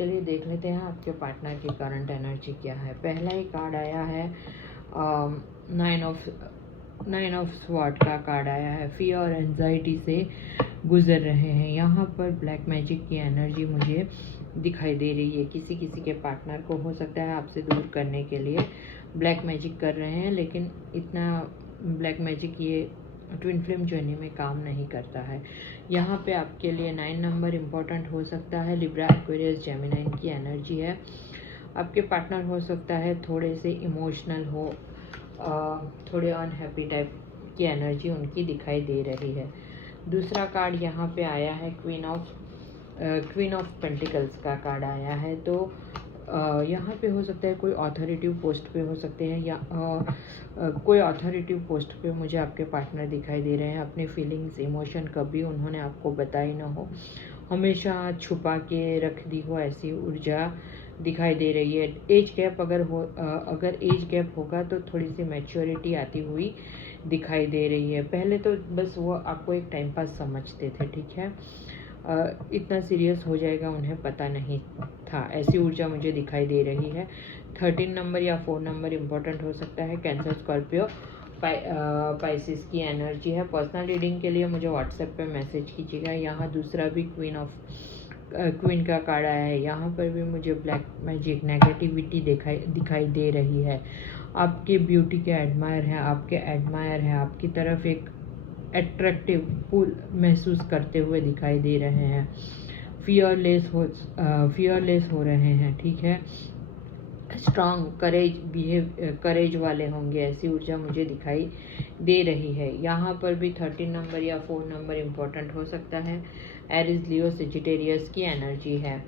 चलिए देख लेते हैं आपके पार्टनर की करंट एनर्जी क्या है। पहला ही कार्ड आया है नाइन ऑफ स्वॉर्ड का कार्ड आया है। फियर और एंजाइटी से गुजर रहे हैं। यहाँ पर ब्लैक मैजिक की एनर्जी मुझे दिखाई दे रही है। किसी किसी के पार्टनर को हो सकता है आपसे दूर करने के लिए ब्लैक मैजिक कर रहे हैं, लेकिन इतना ब्लैक मैजिक ये ट्विन फ्लेम जर्नी में काम नहीं करता है। यहाँ पे आपके लिए 9 नंबर इम्पॉर्टेंट हो सकता है। लिब्रा, एक्वेरियस, जेमिनी की एनर्जी है। आपके पार्टनर हो सकता है थोड़े से इमोशनल हो, थोड़े अनहैप्पी टाइप की एनर्जी उनकी दिखाई दे रही है। दूसरा कार्ड यहाँ पे आया है क्वीन ऑफ पेंटिकल्स का कार्ड आया है। तो यहाँ पे हो सकता है कोई अथॉरिटिव पोस्ट पे हो सकते हैं, या कोई अथॉरिटिव पोस्ट पे मुझे आपके पार्टनर दिखाई दे रहे हैं। अपने फीलिंग्स, इमोशन कभी उन्होंने आपको बताई ना हो, हमेशा छुपा के रख दी हो, ऐसी ऊर्जा दिखाई दे रही है। एज गैप अगर एज गैप होगा तो थोड़ी सी मैच्योरिटी आती हुई दिखाई दे रही है। पहले तो बस वो आपको एक टाइम पास समझते थे, ठीक है, इतना सीरियस हो जाएगा उन्हें पता नहीं था, ऐसी ऊर्जा मुझे दिखाई दे रही है। 13 नंबर या 4 नंबर इम्पोर्टेंट हो सकता है। कैंसर, स्कॉर्पियो, पाइसिस की एनर्जी है। पर्सनल रीडिंग के लिए मुझे व्हाट्सएप पे मैसेज कीजिएगा। यहाँ दूसरा भी क्वीन का कार्ड आया है। यहाँ पर भी मुझे ब्लैक मैजिक, नेगेटिविटी दिखाई दे रही है। आपके ब्यूटी के एडमायर हैं, आपकी तरफ एक एट्रैक्टिव पुल महसूस करते हुए दिखाई दे रहे हैं। फियरलेस हो रहे हैं, ठीक है। स्ट्रॉन्ग, करेज वाले होंगे, ऐसी ऊर्जा मुझे दिखाई दे रही है। यहाँ पर भी 13 नंबर या 4 नंबर इम्पोर्टेंट हो सकता है। एरिस, लियो, सेजिटेरियस की एनर्जी है।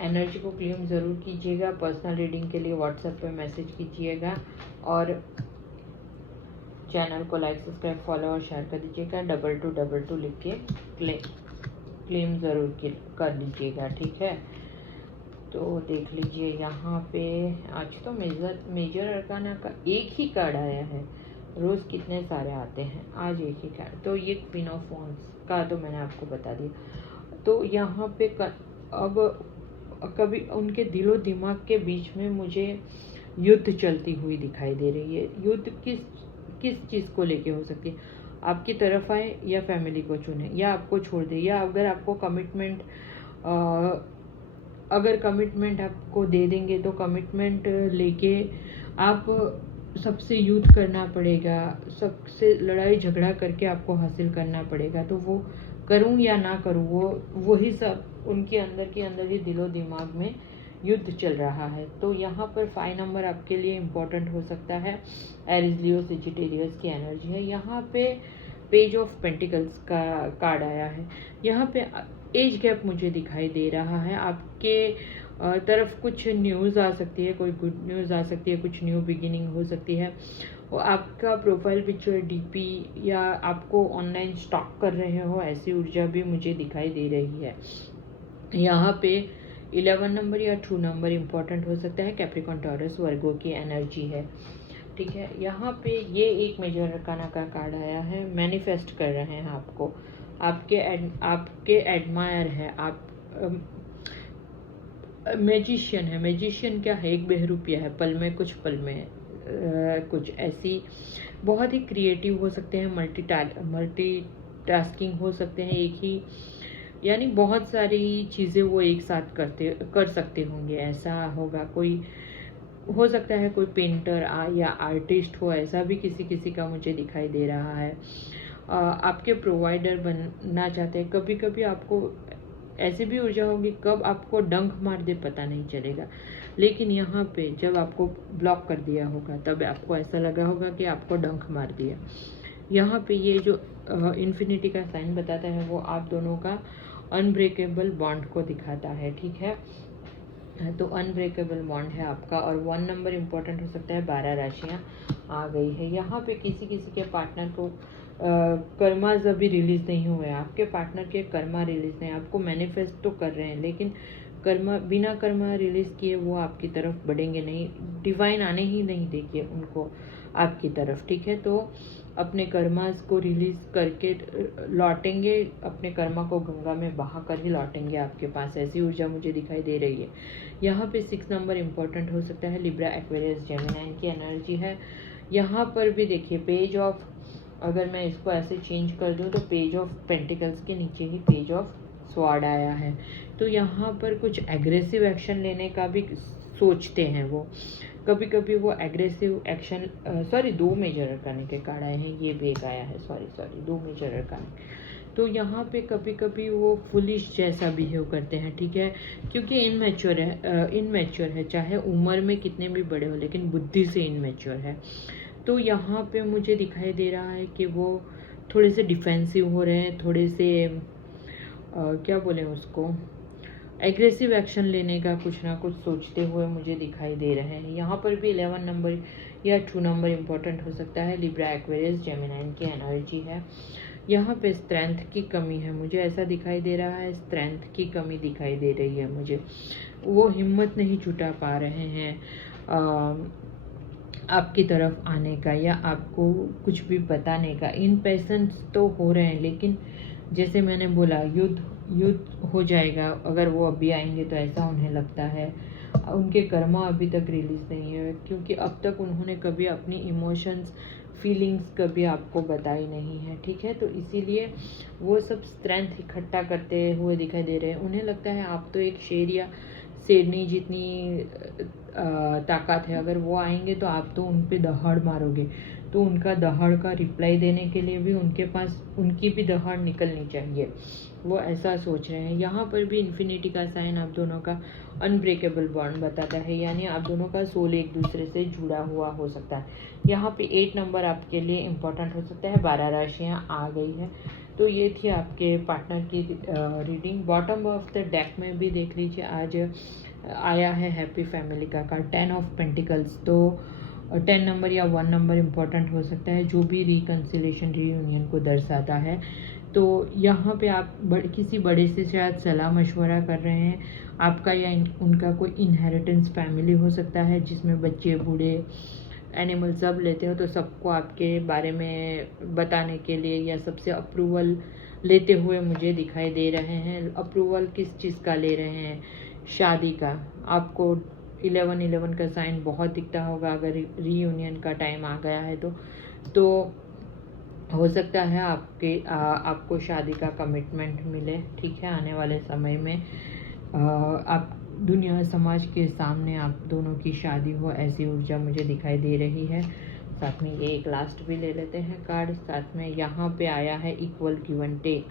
एनर्जी को क्लेम ज़रूर कीजिएगा। पर्सनल रीडिंग के लिए व्हाट्सएप पे मैसेज कीजिएगा और चैनल को लाइक, सब्सक्राइब, फॉलो और शेयर कर दीजिएगा। 2222 लिख के क्लेम ज़रूर कर लीजिएगा, ठीक है। तो देख लीजिए यहाँ पे आज तो मेजर अरकाना का एक ही कार्ड आया है। रोज़ कितने सारे आते हैं, आज एक ही कार्ड। तो ये क्वीन ऑफ वॉन्ड्स का तो मैंने आपको बता दिया। तो यहाँ पे अब कभी उनके दिलो दिमाग के बीच में मुझे युद्ध चलती हुई दिखाई दे रही है। युद्ध किस चीज़ को लेके हो सकती है? आपकी तरफ आए या फैमिली को चुने या आपको छोड़ दे, या अगर आपको कमिटमेंट आपको दे देंगे तो कमिटमेंट लेके आप सबसे युद्ध करना पड़ेगा, सबसे लड़ाई झगड़ा करके आपको हासिल करना पड़ेगा। तो वो करूं या ना करूं, वही सब उनके अंदर ही दिलो दिमाग में युद्ध चल रहा है। तो यहाँ पर 5 नंबर आपके लिए इम्पोर्टेंट हो सकता है। एरिस, लियो, सेजिटेरियस की एनर्जी है। यहाँ पे पेज ऑफ पेंटिकल्स का कार्ड आया है। यहाँ पे एज गैप मुझे दिखाई दे रहा है। आपके तरफ कुछ न्यूज़ आ सकती है, कोई गुड न्यूज़ आ सकती है, कुछ न्यू बिगिनिंग हो सकती है। और आपका प्रोफाइल पिक्चर, डीपी, या आपको ऑनलाइन स्टॉक कर रहे हो, ऐसी ऊर्जा भी मुझे दिखाई दे रही है। यहाँ पे 11 नंबर या 2 नंबर इम्पॉर्टेंट हो सकता है। कैप्रिकॉर्न, टॉरस, वर्गो की एनर्जी है, ठीक है। यहाँ पे ये एक मेजर अरकाना का कार्ड आया है। मैनिफेस्ट कर रहे हैं आपको, आपके एडमायर है, आप मैजिशियन है। मैजिशियन क्या है? एक बहरूपिया है, पल में कुछ ऐसी बहुत ही क्रिएटिव हो सकते हैं, मल्टीटास्किंग हो सकते हैं, एक ही यानी बहुत सारी चीज़ें वो एक साथ कर सकते होंगे, ऐसा होगा। कोई हो सकता है कोई पेंटर या आर्टिस्ट हो, ऐसा भी किसी का मुझे दिखाई दे रहा है। आपके प्रोवाइडर बनना चाहते हैं। कभी कभी आपको ऐसी भी ऊर्जा होगी, कब आपको डंक मार दे पता नहीं चलेगा, लेकिन यहाँ पे जब आपको ब्लॉक कर दिया होगा तब आपको ऐसा लगा होगा कि आपको डंक मार दिया। यहाँ पे ये जो इन्फिनिटी का साइन बताता है वो आप दोनों का अनब्रेकेबल बॉन्ड को दिखाता है, ठीक है। तो अनब्रेकेबल बॉन्ड है आपका। और 1 नंबर इम्पोर्टेंट हो सकता है। 12 राशियाँ आ गई है। यहाँ पे किसी के पार्टनर को कर्माज अभी रिलीज नहीं हुए, आपके पार्टनर के कर्मा रिलीज नहीं, आपको मैनिफेस्ट तो कर रहे हैं, लेकिन बिना कर्मा रिलीज किए वो आपकी तरफ बढ़ेंगे नहीं, डिवाइन आने ही नहीं देंगे उनको। आपकी तरफ, ठीक है। तो अपने कर्मास को रिलीज करके लौटेंगे, अपने कर्मा को गंगा में बहा कर ही लौटेंगे आपके पास, ऐसी ऊर्जा मुझे दिखाई दे रही है। यहाँ पे 6 नंबर इम्पोर्टेंट हो सकता है। लिब्रा, एक्वेरियस, जेमिनी की एनर्जी है। यहाँ पर भी देखिए पेज ऑफ, अगर मैं इसको ऐसे चेंज कर दूँ तो पेज ऑफ पेंटिकल्स के नीचे ही पेज ऑफ स्वॉर्ड आया है। तो यहाँ पर कुछ एग्रेसिव एक्शन लेने का भी सोचते हैं वो, कभी कभी वो एग्रेसिव एक्शन, सॉरी 2 मेजर अरकान के कार्ड आए हैं, ये भी एक आया है, सॉरी 2 मेजर अरकान। तो यहाँ पे कभी कभी वो फुलिश जैसा बिहेव करते हैं, ठीक है, क्योंकि इनमेच्योर है, चाहे उम्र में कितने भी बड़े हो लेकिन बुद्धि से इनमेच्योर है। तो यहाँ पे मुझे दिखाई दे रहा है कि वो थोड़े से डिफेंसिव हो रहे हैं, थोड़े से क्या बोलें उसको, एग्रेसिव एक्शन लेने का कुछ ना कुछ सोचते हुए मुझे दिखाई दे रहे हैं। यहाँ पर भी 11 नंबर या 2 नंबर इम्पोर्टेंट हो सकता है। लिब्रा, एक्वेरियस, जेमिनी की एनर्जी है। यहाँ पे स्ट्रेंथ की कमी है, मुझे ऐसा दिखाई दे रहा है, स्ट्रेंथ की कमी दिखाई दे रही है मुझे। वो हिम्मत नहीं जुटा पा रहे हैं आपकी तरफ आने का या आपको कुछ भी बताने का। इम्पेशेंस तो हो रहे हैं, लेकिन जैसे मैंने बोला युद्ध हो जाएगा अगर वो अभी आएंगे, तो ऐसा उन्हें लगता है। उनके कर्मा अभी तक रिलीज नहीं है, क्योंकि अब तक उन्होंने कभी अपनी इमोशंस, फीलिंग्स कभी आपको बताई नहीं है, ठीक है। तो इसीलिए वो सब स्ट्रेंथ इकट्ठा करते हुए दिखाई दे रहे हैं। उन्हें लगता है आप तो एक शेर या शेरनी जितनी ताकत है, अगर वो आएंगे तो आप तो उन पे दहाड़ मारोगे। तो उनका दहाड़ का रिप्लाई देने के लिए भी उनके पास उनकी भी दहाड़ निकलनी चाहिए, वो ऐसा सोच रहे हैं। यहाँ पर भी इन्फिनिटी का साइन आप दोनों का अनब्रेकेबल बॉन्ड बताता है, यानी आप दोनों का सोल एक दूसरे से जुड़ा हुआ हो सकता है। यहाँ पे 8 नंबर आपके लिए इम्पोर्टेंट हो सकता है। 12 राशियाँ आ गई है। तो ये थी आपके पार्टनर की reading. Bottom of the deck में भी देख लीजिए, आज आया है हैप्पी फैमिली का कार्ड, 10 ऑफ पेंटिकल्स। तो 10 नंबर या 1 नंबर इम्पोर्टेंट हो सकता है, जो भी रिकन्सिलेशन, रीयूनियन को दर्शाता है। तो यहाँ पे आप किसी बड़े से शायद सलाह मशवरा कर रहे हैं। आपका या उनका कोई इनहेरिटेंस फैमिली हो सकता है, जिसमें बच्चे, बूढ़े, एनिमल सब लेते हो। तो सबको आपके बारे में बताने के लिए या सबसे अप्रूवल लेते हुए मुझे दिखाई दे रहे हैं। अप्रूवल किस चीज़ का ले रहे हैं? शादी का। आपको 11 का साइन बहुत दिखता होगा, अगर रीयूनियन का टाइम आ गया है तो हो सकता है आपको शादी का कमिटमेंट मिले, ठीक है, आने वाले समय में। आप दुनिया समाज के सामने आप दोनों की शादी हो, ऐसी ऊर्जा मुझे दिखाई दे रही है। साथ में ये एक लास्ट भी ले लेते हैं कार्ड। साथ में यहाँ पे आया है इक्वल गिव एंड टेक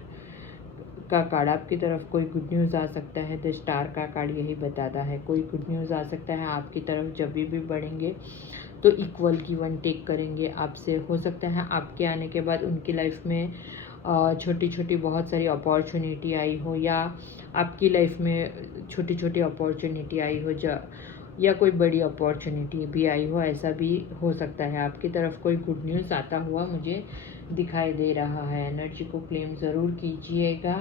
का कार्ड। आपकी तरफ कोई गुड न्यूज़ आ सकता है। द स्टार का कार्ड यही बताता है, कोई गुड न्यूज़ आ सकता है आपकी तरफ। जब भी बढ़ेंगे तो इक्वल गिव एंड टेक करेंगे आपसे। हो सकता है आपके आने के बाद उनकी लाइफ में छोटी छोटी बहुत सारी अपॉर्चुनिटी आई हो, या आपकी लाइफ में छोटी छोटी अपॉर्चुनिटी आई हो, या कोई बड़ी अपॉर्चुनिटी भी आई हो, ऐसा भी हो सकता है। आपकी तरफ कोई गुड न्यूज़ आता हुआ मुझे दिखाई दे रहा है। एनर्जी को क्लेम ज़रूर कीजिएगा।